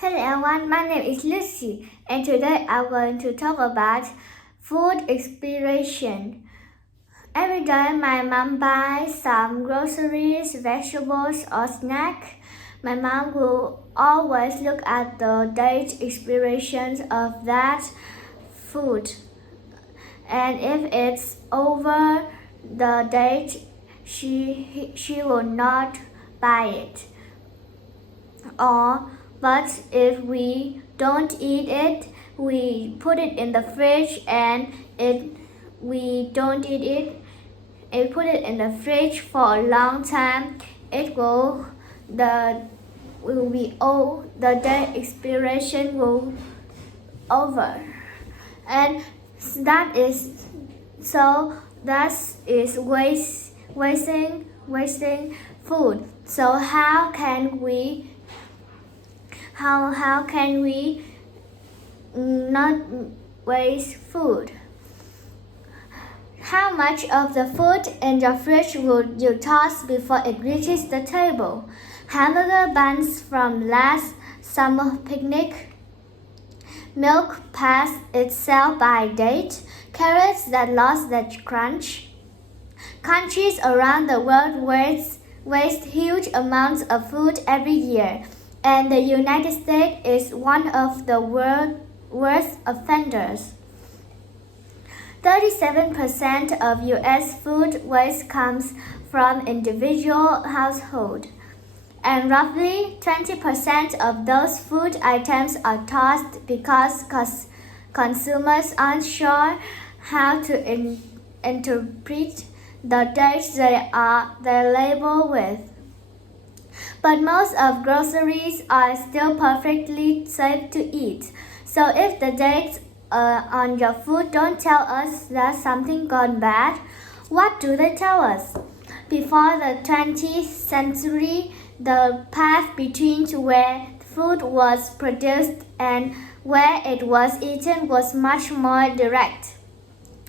Hello everyone, my name is Lucy and today I'm going to talk about food expiration. Every day my mom buys some groceries, vegetables or snack. My mom will always look at the date expiration of that food. And if it's over the date, she will not buy it. But if we don't eat it, we put it in the fridge and we don't eat it. If put it in the fridge for a long time, it will be old. The day expiration will over, and that is wasting food. So how can we not waste food? How much of the food in your fridge would you toss before it reaches the table? Hamburger buns from last summer picnic, milk past its sell-by date, carrots that lost their crunch. Countries around the world waste huge amounts of food every year, and the United States is one of the world's worst offenders. 37% of U.S. food waste comes from individual households, and roughly 20% of those food items are tossed because consumers aren't sure how to interpret the dates they're labeled with. But most of groceries are still perfectly safe to eat. So if the dates on your food don't tell us that something gone bad, what do they tell us? Before the 20th century, the path between where food was produced and where it was eaten was much more direct.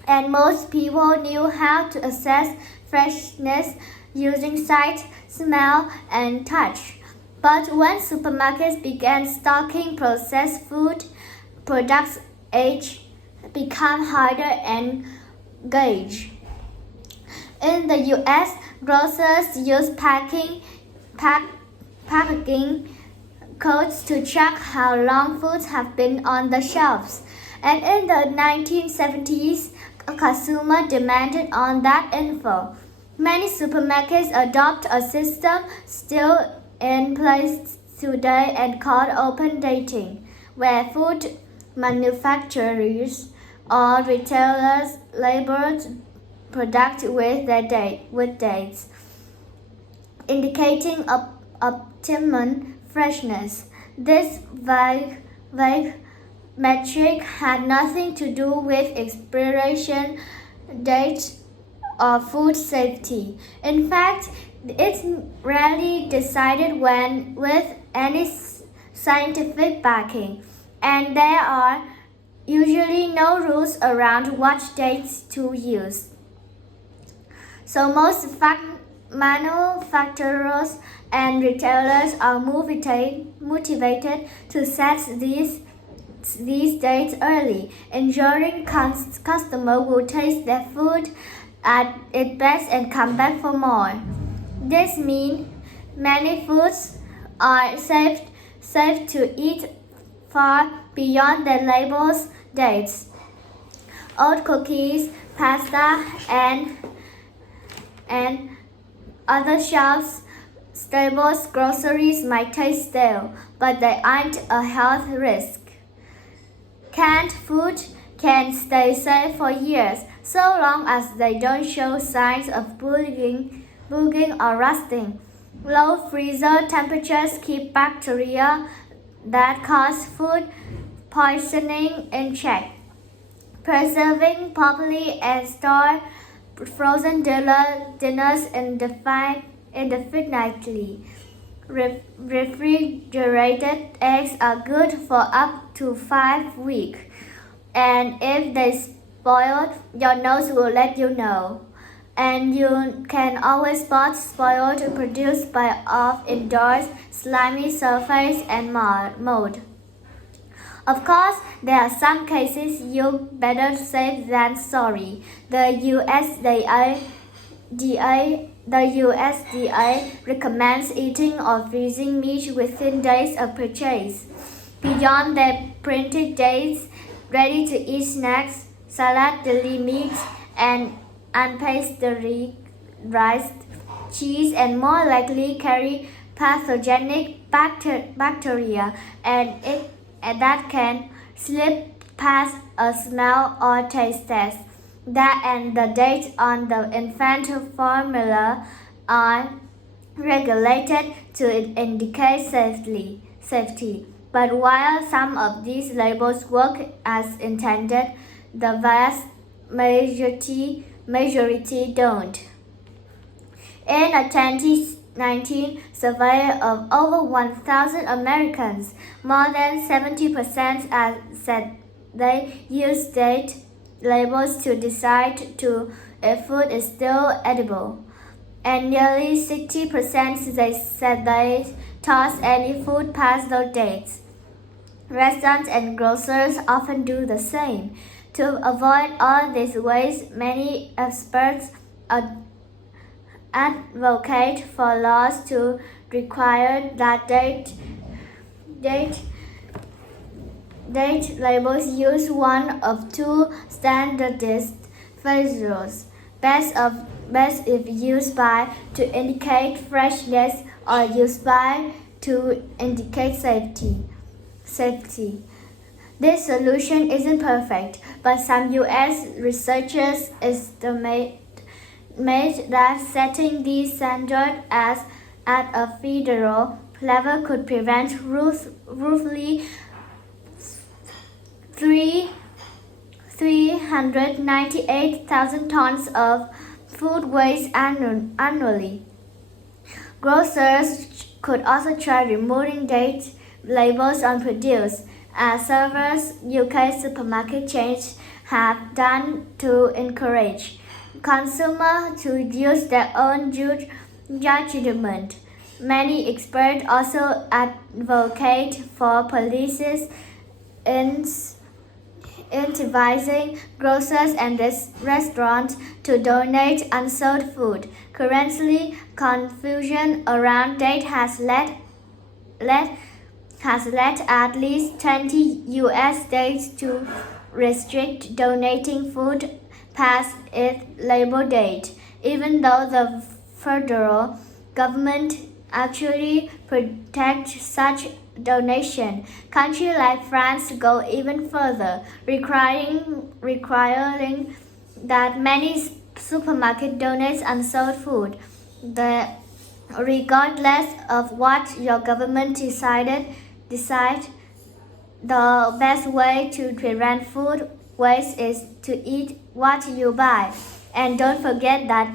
And most people knew how to assess freshness using sight, smell, and touch. But when supermarkets began stocking processed food, products' age became harder and gauge. In the U.S., grocers use packaging codes to check how long foods have been on the shelves. And in the 1970s, a consumer demanded on that info. Many supermarkets adopt a system still in place today and called open dating, where food manufacturers or retailers label products with dates, indicating optimum freshness. This vague metric had nothing to do with expiration dates or food safety. In fact, it's rarely decided with any scientific backing, and there are usually no rules around what dates to use. So most manufacturers and retailers are motivated to set these dates early, ensuring customers will taste their food at its best and come back for more. This means many foods are safe to eat far beyond their label's dates. Old cookies, pasta, and other shelf staples groceries might taste stale, but they aren't a health risk. Canned food can stay safe for years, so long as they don't show signs of bulging or rusting. Low freezer temperatures keep bacteria that cause food poisoning in check. Preserving properly and store frozen dinners indefinitely. Refrigerated eggs are good for up to 5 weeks, and if they spoil, your nose will let you know. and you can always spot spoiled produce by off indoors, slimy surface, and mold. Of course, there are some cases you better safe than sorry. The USDA recommends eating or freezing meat within days of purchase. Beyond their printed dates, ready-to-eat snacks, salad, deli meats, and unpasteurized cheese and more likely carry pathogenic bacteria and that can slip past a smell or taste test. That and the date on the infant formula are regulated to indicate safety. But while some of these labels work as intended, the vast majority don't. In a 2019 survey of over 1,000 Americans, more than 70% said they use date labels to decide if food is still edible, and nearly 60% said they toss any food past those dates. Restaurants and grocers often do the same. To avoid all these ways, many experts advocate for laws to require that date labels use one of two standardized phrases, best if used by to indicate freshness or used by to indicate safety. This solution isn't perfect, but some U.S. researchers estimate that setting these standards at a federal level could prevent roughly 398,000 tons of food waste annually. Grocers could also try removing date labels on produce, as several UK supermarket chains have done to encourage consumers to use their own judgment. Many experts also advocate for policies incentivizing grocers and restaurants to donate unsold food. Currently, confusion around date has led at least 20 U.S. states to restrict donating food past its label date, even though the federal government actually protects such donation. Countries like France go even further, requiring that many supermarkets donate unsold food. Regardless of what your government decide, the best way to prevent food waste is to eat what you buy. And don't forget that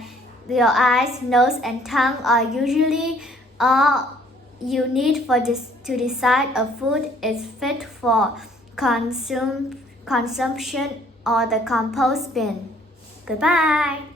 your eyes, nose, and tongue are usually all you need to decide a food is fit for consumption or the compost bin. Goodbye.